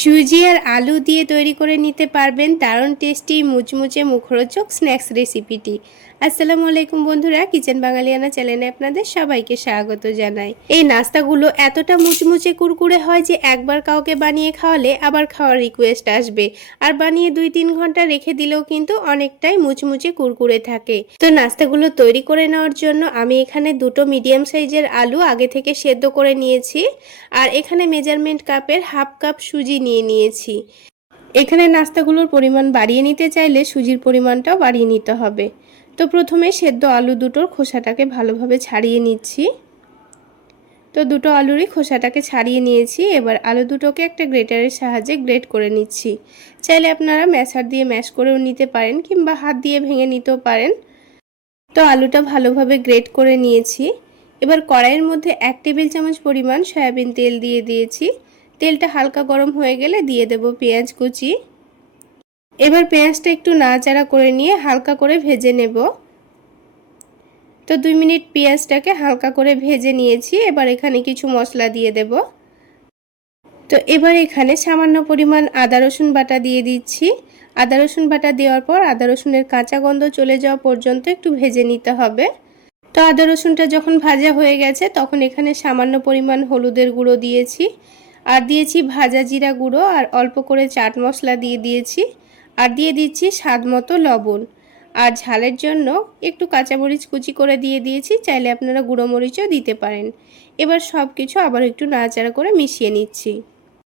সুজি আর আলু দিয়ে তৈরি করে নিতে পারবেন দারুণ টেস্টি মুচমুচে মুখরোচক স্ন্যাক্স রেসিপিটি। আসসালামু আলাইকুম বন্ধুরা, কিচেন বাঙালিয়ানা চ্যানেলে আপনাদের সবাইকে স্বাগত জানাই। এই নাস্তাগুলো এতটা মুচমুচে কুরকুরে হয় যে একবার কাউকে বানিয়ে খাওয়ালে আবার খাওয়ার রিকোয়েস্ট আসবে, আর বানিয়ে 2-3 ঘন্টা রেখে দিলেও কিন্তু অনেকটাই মুচমুচে কুরকুরে থাকে। তো নাস্তাগুলো তৈরি করে নেওয়ার জন্য আমি এখানে 2টো মিডিয়াম সাইজের আলু আগে থেকে সেদ্ধ করে নিয়েছি, আর এখানে মেজারমেন্ট কাপের হাফ কাপ সুজি নিয়ে নিয়েছি। এখানে নাস্তাগুলোর পরিমাণ বাড়িয়ে নিতে চাইলে সুজির পরিমাণটাও বাড়িয়ে নিতে হবে। তো প্রথমে সেদ্ধ আলু দুটোর খোসাটাকে ভালোভাবে ছাড়িয়ে নিচ্ছি। তো দুটো আলুরই খোসাটাকে ছাড়িয়ে নিয়েছি। এবার আলু দুটোকে একটা গ্রেটারের সাহায্যে গ্রেট করে নিচ্ছি। চাইলে আপনারা ম্যাশার দিয়ে ম্যাশ করেও নিতে পারেন কিংবা হাত দিয়ে ভেঙে নিতেও পারেন। তো আলুটা ভালোভাবে গ্রেট করে নিয়েছি। এবার কড়াইয়ের মধ্যে 1 টেবিল চামচ পরিমাণ সয়াবিন তেল দিয়ে দিয়েছি। তেলটা হালকা গরম হয়ে গেলে দিয়ে দেব পেঁয়াজ কুচি। এবার পেঁয়াজটা একটু নাড়াচাড়া করে নিয়ে হালকা করে ভেজে নেব। তো 2 মিনিট পেঁয়াজটাকে হালকা করে ভেজে নিয়েছি। এবার এখানে কিছু মশলা দিয়ে দেব। তো এবার এখানে সামান্য পরিমাণ আদা রসুন বাটা দিয়ে দিচ্ছি। আদা রসুন বাটা দেওয়ার পর আদা রসুনের কাঁচা গন্ধ চলে যাওয়া পর্যন্ত একটু ভেজে নিতে হবে। তো আদা রসুনটা যখন ভাজা হয়ে গেছে তখন এখানে সামান্য পরিমাণ হলুদের গুঁড়ো দিয়েছি, আর দিয়েছি ভাজা জিরা গুঁড়ো, আর অল্প করে চাট মশলা দিয়ে দিয়েছি, আর দিয়ে দিচ্ছি স্বাদ মতো লবণ, আর ঝালের জন্য একটু কাঁচামরিচ কুচি করে দিয়ে দিয়েছি। চাইলে আপনারা গুঁড়ো মরিচও দিতে পারেন। এবার সব কিছু আবার একটু নাড়াচাড়া করে মিশিয়ে নিচ্ছি।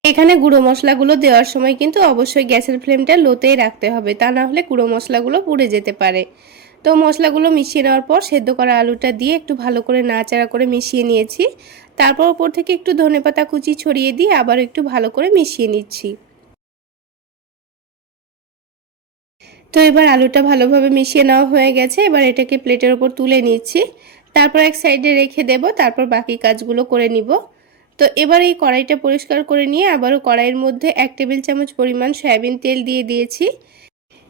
এখানে গুঁড়ো মশলাগুলো দেওয়ার সময় কিন্তু অবশ্যই গ্যাসের ফ্লেমটা লোতেই রাখতে হবে, তা না হলে গুঁড়ো মশলাগুলো পুড়ে যেতে পারে। তো মশলাগুলো মিশিয়ে নেওয়ার পর সেদ্ধ করা আলুটা দিয়ে একটু ভালো করে নাড়াচাড়া করে মিশিয়ে নিয়েছি। তারপর উপর থেকে একটু ধনেপাতা কুচি ছড়িয়ে দিয়ে আবার একটু ভালো করে মিশিয়ে নিচ্ছি। তো এবার আলুটা ভালোভাবে মিশিয়ে নেওয়া হয়ে গেছে। এবার এটাকে প্লেটের ওপর তুলে নিচ্ছি। তারপর এক সাইডে রেখে দেব, তারপর বাকি কাজগুলো করে নিব। তো এবার এই কড়াইটা পরিষ্কার করে নিয়ে আবারও কড়াইয়ের মধ্যে 1 টেবিল চামচ পরিমাণ সয়াবিন তেল দিয়ে দিয়েছি।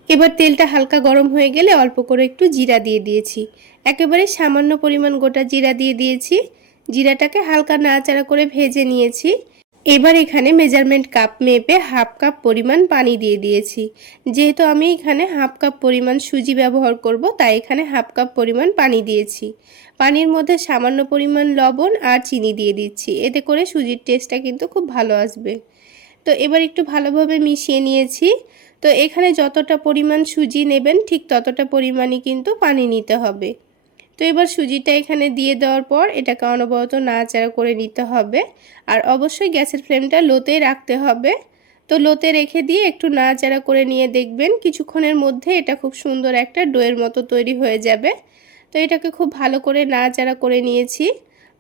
এবার তেলটা হালকা গরম হয়ে গেলে অল্প করে একটু জিরা দিয়ে দিয়েছি। একেবারে সামান্য পরিমাণ গোটা জিরা দিয়ে দিয়েছি। জিরাটাকে হালকা নাড়াচাড়া করে ভেজে নিয়েছি। এবার এখানে মেজারমেন্ট কাপ মেপে হাফ কাপ পরিমাণ পানি দিয়ে দিয়েছি। যেহেতু আমি এখানে হাফ কাপ পরিমাণ সুজি ব্যবহার করব, তাই এখানে হাফ কাপ পরিমাণ পানি দিয়েছি। পানির মধ্যে সামান্য পরিমাণ লবণ আর চিনি দিয়ে দিচ্ছি। এতে করে সুজির টেস্টটা কিন্তু খুব ভালো আসবে। তো এবার একটু ভালোভাবে মিশিয়ে নিয়েছি। তো এখানে যতটা পরিমাণ সুজি নেবেন ঠিক ততটা পরিমাণই কিন্তু পানি নিতে হবে। তো এবার সুজিটা এখানে দিয়ে দেওয়ার পর এটাকে অনবরত নাড়াচাড়া করে নিতে হবে, আর অবশ্যই গ্যাসের ফ্লেমটা লোতে রাখতে হবে। তো লোতে রেখে দিয়ে একটু নাড়াচাড়া করে নিয়ে দেখবেন কিছুক্ষণের মধ্যে এটা খুব সুন্দর একটা ডোয়ের মতো তৈরি হয়ে যাবে। তো এটাকে খুব ভালো করে নাড়াচাড়া করে নিয়েছি,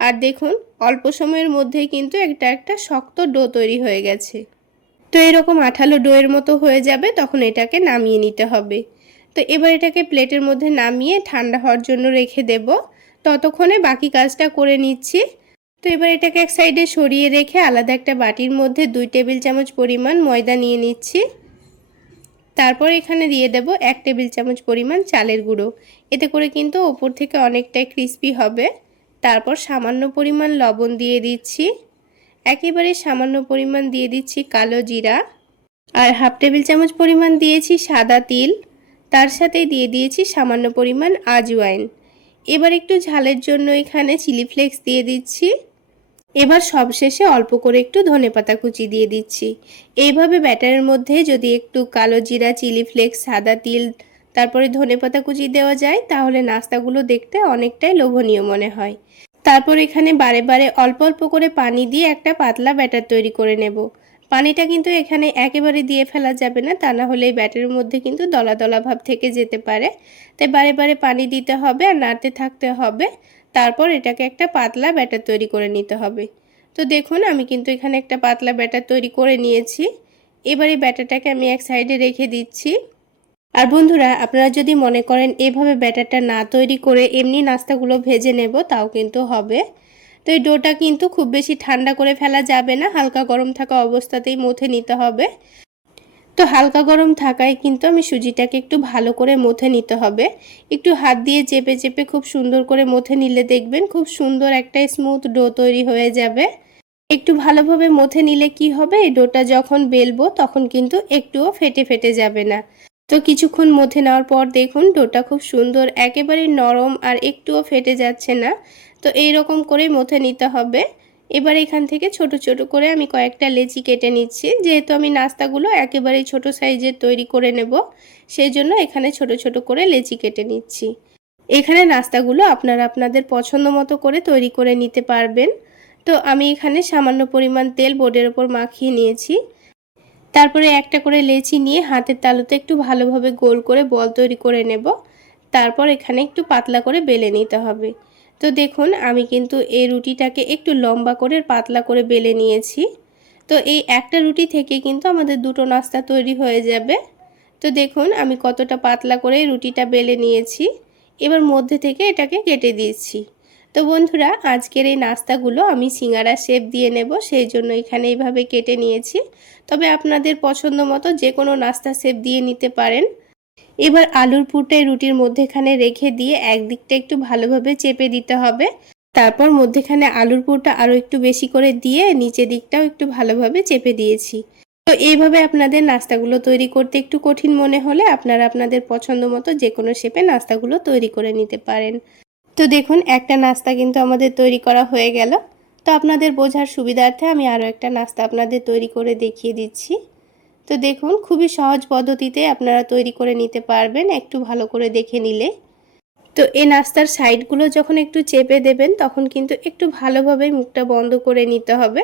আর দেখুন অল্প সময়ের মধ্যেই কিন্তু একটা শক্ত ডো তৈরি হয়ে গেছে। তো এরকম আঠালো ডোয়ের মতো হয়ে যাবে, তখন এটাকে নামিয়ে নিতে হবে। তো এবার এটাকে প্লেটের মধ্যে নামিয়ে ঠান্ডা হওয়ার জন্য রেখে দেব। ততক্ষণে বাকি কাজটা করে নিচ্ছি। তো এবার এটাকে এক সাইডে সরিয়ে রেখে আলাদা একটা বাটির মধ্যে 2 টেবিল চামচ পরিমাণ ময়দা নিয়ে নিচ্ছি। তারপর এখানে দিয়ে দেব 1 টেবিল চামচ পরিমাণ চালের গুঁড়ো। এতে করে কিন্তু ওপর থেকে অনেকটাই ক্রিস্পি হবে। তারপর সামান্য পরিমাণ লবণ দিয়ে দিচ্ছি। একেবারে সামান্য পরিমাণ দিয়ে দিচ্ছি কালো জিরা, আর হাফ টেবিল চামচ পরিমাণ দিয়েছি সাদা তিল। তার সাথে দিয়ে দিয়েছি সামান্য পরিমাণ আজওয়াইন। এবার একটু ঝালের জন্য এখানে চিলি ফ্লেক্স দিয়ে দিচ্ছি। এবার সবশেষে অল্প করে একটু ধনেপাতা কুচি দিয়ে দিচ্ছি। এইভাবে ব্যাটারের মধ্যে যদি একটু কালো জিরা, চিলি ফ্লেক্স, সাদা তিল, তারপরে ধনেপাতা কুচি দেওয়া যায় তাহলে নাস্তাগুলো দেখতে অনেকটাই লোভনীয় মনে হয়। তারপর এখানে বারে বারে অল্প অল্প করে পানি দিয়ে একটা পাতলা ব্যাটার তৈরি করে নেব। পানিটা কিন্তু এখানে একেবারে দিয়ে ফেলা যাবে না, তা না হলে এই ব্যাটারের মধ্যে কিন্তু দলা দলা ভাব থেকে যেতে পারে। তাই বারে বারে পানি দিতে হবে আর নাড়তে থাকতে হবে। তারপর এটাকে একটা পাতলা ব্যাটার তৈরি করে নিতে হবে। তো দেখুন আমি কিন্তু এখানে একটা পাতলা ব্যাটার তৈরি করে নিয়েছি। এবার এই ব্যাটারটাকে আমি এক সাইডে রেখে দিচ্ছি। আর বন্ধুরা, আপনারা যদি মনে করেন এভাবে ব্যাটারটা না তৈরি করে এমনি নাস্তাগুলো ভেজে নেব, তাও কিন্তু হবে। তো এই ডোটা কিন্তু খুব বেশি ঠান্ডা করে ফেলা যাবে না, হালকা গরম থাকা অবস্থাতেই মথে নিতে হবে। তো হালকা গরম থাকায় কিন্তু আমি সুজিটাকে একটু ভালো করে মথে নিতে হবে। একটু হাত দিয়ে চেপে চেপে খুব সুন্দর করে মথে নিলে দেখবেন খুব সুন্দর একটা স্মুথ ডো তৈরি হয়ে যাবে। একটু ভালোভাবে মথে নিলে কি হবে, ডোটা যখন বেলবো তখন কিন্তু একটুও ফেটে ফেটে যাবে না। তো কিছুক্ষণ মথে নেওয়ার পর দেখুন ডোটা খুব সুন্দর একেবারে নরম আর একটুও ফেটে যাচ্ছে না। তো এইরকম করেই মথে নিতে হবে। এবার এখান থেকে ছোট ছোট করে আমি কয়েকটা লেচি কেটে নিচ্ছি, যেহেতু আমি নাস্তাগুলো একেবারেই ছোট সাইজের তৈরি করে নেব, সেই জন্য এখানে ছোট ছোট করে লেচি কেটে নিচ্ছি। এখানে নাস্তাগুলো আপনারা আপনাদের পছন্দ মতো করে তৈরি করে নিতে পারবেন। তো আমি এখানে সামান্য পরিমাণ তেল বোর্ডের ওপর মাখিয়ে নিয়েছি। তারপরে একটা করে লেচি নিয়ে হাতের তালুতে একটু ভালোভাবে গোল করে বল তৈরি করে নেব। তারপর এখানে একটু পাতলা করে বেলে নিতে হবে। তো দেখুন আমি কিন্তু এই রুটিটাকে একটু লম্বা করে পাতলা করে বেলে নিয়েছি। তো এই একটা রুটি থেকে কিন্তু আমাদের দুটো নাস্তা তৈরি হয়ে যাবে। তো দেখুন আমি কতটা পাতলা করে রুটিটা বেলে নিয়েছি। এবার মধ্যে থেকে এটাকে কেটে দিয়েছি। তো বন্ধুরা আজকের এই নাস্তাগুলো আমি সিঙ্গারা শেপ দিয়ে নেব, সেই জন্য এখানে এইভাবে কেটে নিয়েছি। তবে আপনাদের পছন্দ মতো যে কোনো নাস্তা শেপ দিয়ে নিতে পারেন। এবার আলুর পুরটাই রুটির মধ্যেখানে রেখে দিয়ে একদিকটা একটু ভালোভাবে চেপে দিতে হবে। তারপর মধ্যেখানে আলুর পুরটা আরও একটু বেশি করে দিয়ে নিচের দিকটাও একটু ভালোভাবে চেপে দিয়েছি। তো এইভাবে আপনাদের নাস্তাগুলো তৈরি করতে একটু কঠিন মনে হলে আপনারা আপনাদের পছন্দ মতো যে কোনো শেপে নাস্তাগুলো তৈরি করে নিতে পারেন। তো দেখুন একটা নাস্তা কিন্তু আমাদের তৈরি করা হয়ে গেল। তো আপনাদের বোঝার সুবিধার্থে আমি আরও একটা নাস্তা আপনাদের তৈরি করে দেখিয়ে দিচ্ছি। তো দেখুন খুবই সহজ পদ্ধতিতে আপনারা তৈরি করে নিতে পারবেন একটু ভালো করে দেখে নিলে। তো এই নাস্তার সাইডগুলো যখন একটু চেপে দেবেন তখন কিন্তু একটু ভালোভাবে মুখটা বন্ধ করে নিতে হবে,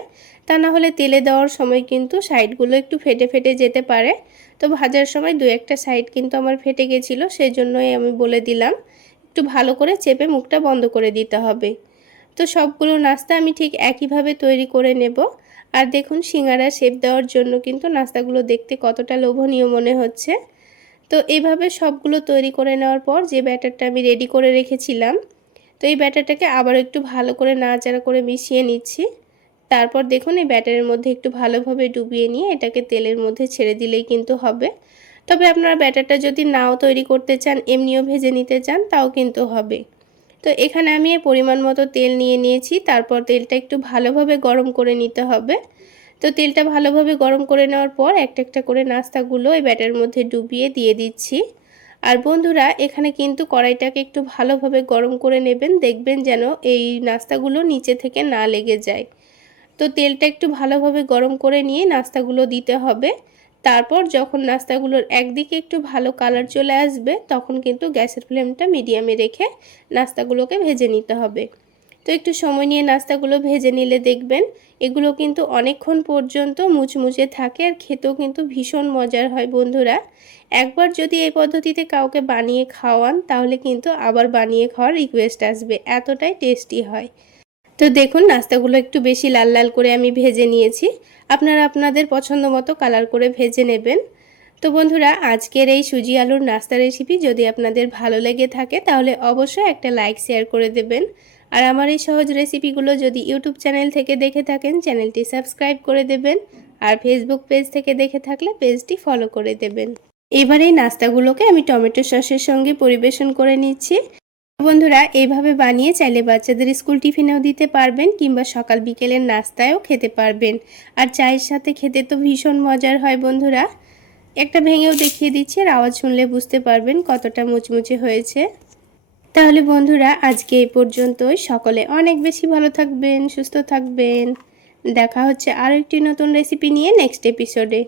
তা না হলে তেলে দেওয়ার সময় কিন্তু সাইডগুলো একটু ফেটে ফেটে যেতে পারে। তো ভাজার সময় দু একটা সাইড কিন্তু আমার ফেটে গেছিলো, সেই জন্যই আমি বলে দিলাম একটু ভালো করে চেপে মুখটা বন্ধ করে দিতে হবে। তো সবগুলো নাস্তা আমি ঠিক একইভাবে তৈরি করে নেব। আর দেখুন সিঙ্গারা শেপ দেওয়ার জন্য কিন্তু নাস্তাগুলো দেখতে কতটা লোভনীয় মনে হচ্ছে। তো এইভাবে সবগুলো তৈরি করে নেওয়ার পর যে ব্যাটারটা আমি রেডি করে রেখেছিলাম, তো এই ব্যাটারটাকে আবার একটু ভালো করে নাড়াচাড়া করে মিশিয়ে নিচ্ছি। তারপর দেখুন এই ব্যাটারের মধ্যে একটু ভালোভাবে ডুবিয়ে নিয়ে এটাকে তেলের মধ্যে ছেড়ে দিলেই কিন্তু হবে। তবে আপনারা ব্যাটারটা যদি নাও তৈরি করতে চান, এমনিও ভেজে নিতে চান, তাও কিন্তু হবে। তো এখানে আমি পরিমাণ মতো তেল নিয়ে নিয়েছি। তারপর তেলটা একটু ভালোভাবে গরম করে নিতে হবে। তো তেলটা ভালোভাবে গরম করে নেওয়ার পর একটা একটা করে নাস্তাগুলো এই ব্যাটারের মধ্যে ডুবিয়ে দিয়ে দিচ্ছি। আর বন্ধুরা এখানে কিন্তু কড়াইটাকে একটু ভালোভাবে গরম করে নেবেন, দেখবেন যেন এই নাস্তাগুলো নিচে থেকে না লেগে যায়। তো তেলটা একটু ভালোভাবে গরম করে নিয়ে নাস্তাগুলো দিতে হবে। তারপর যখন নাস্তাগুলোর একদিকে একটু ভালো কালার চলে আসবে তখন কিন্তু গ্যাসের ফ্লেমটা মিডিয়ামে রেখে নাস্তাগুলোকে ভেজে নিতে হবে। তো একটু সময় নিয়ে নাস্তাগুলো ভেজে নিলে দেখবেন এগুলো কিন্তু অনেকক্ষণ পর্যন্ত মুচমুচে থাকে আর খেতেও কিন্তু ভীষণ মজার হয় বন্ধুরা। একবার যদি এই পদ্ধতিতে কাউকে বানিয়ে খাওয়ান তাহলে কিন্তু আবার বানিয়ে খাওয়ার রিকোয়েস্ট আসবে, এতটাই টেস্টি হয়। তো দেখুন নাস্তাগুলো একটু বেশি লাল লাল করে আমি ভেজে নিয়েছি। আপনারা আপনাদের পছন্দ মতো কালার করে ভেজে নেবেন। তো বন্ধুরা আজকের এই সুজি আলুর নাস্তা রেসিপি যদি আপনাদের ভালো লেগে থাকে তাহলে অবশ্যই একটা লাইক শেয়ার করে দেবেন। আর আমার এই সহজ রেসিপিগুলো যদি ইউটিউব চ্যানেল থেকে দেখে থাকেন চ্যানেলটি সাবস্ক্রাইব করে দেবেন। আর ফেসবুক পেজ থেকে দেখে থাকলে পেজটি ফলো করে দেবেন। এবার এই নাস্তাগুলোকে আমি টমেটো সসের সঙ্গে পরিবেশন করে নিচ্ছি। বন্ধুরা এইভাবে বানিয়ে চাইলে বাচ্চাদের স্কুল টিফিনেও দিতে পারবেন কিংবা সকাল বিকেলের নাস্তায়ও খেতে পারবেন। আর চায়ের সাথে খেতে তো ভীষণ মজার হয় বন্ধুরা। একটা ভেঙেও দেখিয়ে দিচ্ছি, আর আওয়াজ শুনলে বুঝতে পারবেন কতটা মুচমুচে হয়েছে। তাহলে বন্ধুরা আজকে এই পর্যন্তই। সকলে অনেক বেশি ভালো থাকবেন, সুস্থ থাকবেন। দেখা হচ্ছে আরও একটি নতুন রেসিপি নিয়ে নেক্সট এপিসোডে।